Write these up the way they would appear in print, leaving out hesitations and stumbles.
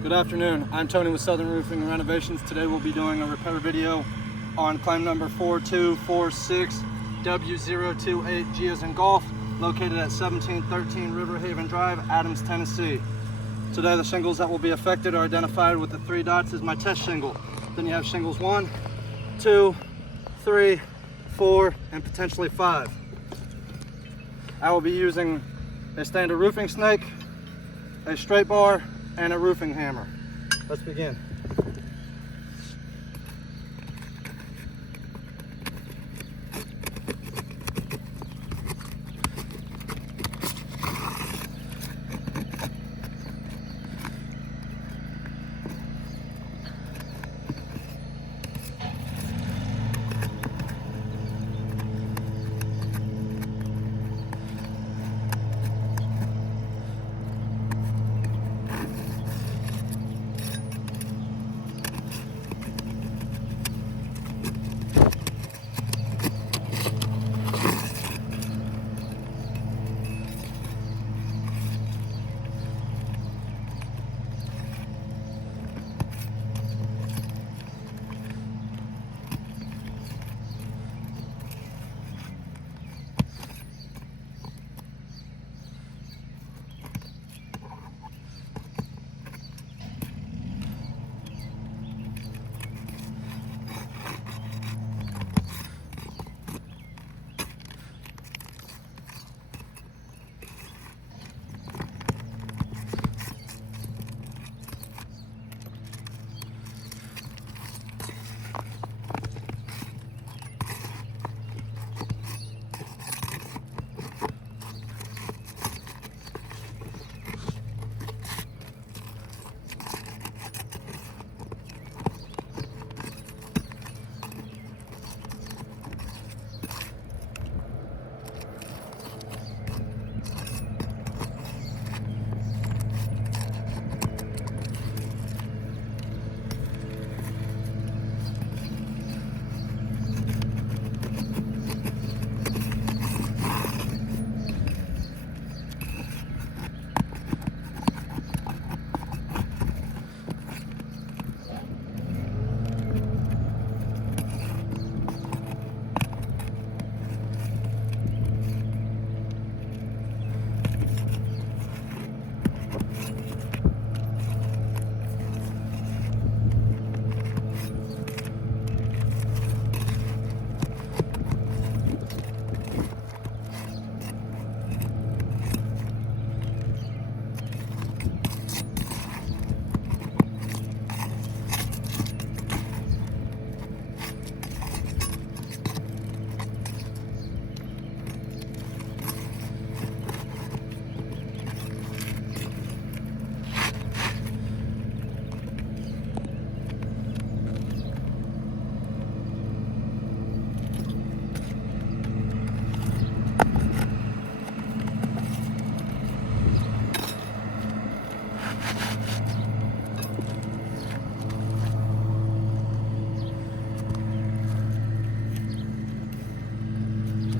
Good afternoon, I'm Tony with Southern Roofing and Renovations. Today we'll be doing a repair video on claim number 4246W028, G as in golf, located at 1713 River Haven Drive, Adams, Tennessee. Today the shingles that will be affected are identified with the 3 dots as my test shingle. Then you have shingles 1, 2, 3, 4, and potentially 5. I will be using a standard roofing snake, a straight bar, and a roofing hammer. Let's begin.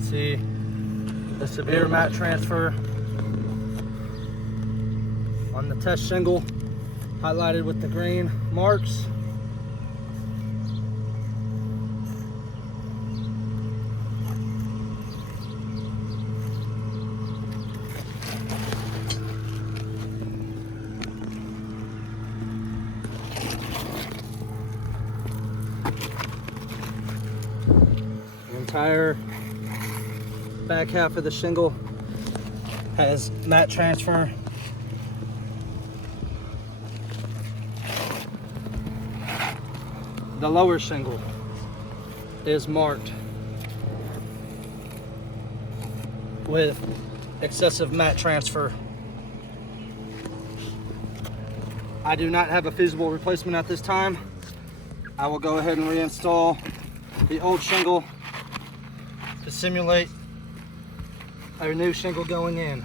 See the severe mat transfer on the test shingle, highlighted with the green marks. The entire back half of the shingle has mat transfer. The lower shingle is marked with excessive mat transfer. I do not have a feasible replacement at this time. I will go ahead and reinstall the old shingle to simulate our new shingle going in.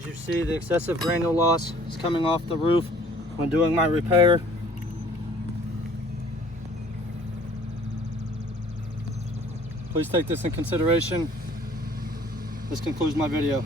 As you see, the excessive granule loss is coming off the roof when doing my repair. Please take this in consideration. This concludes my video.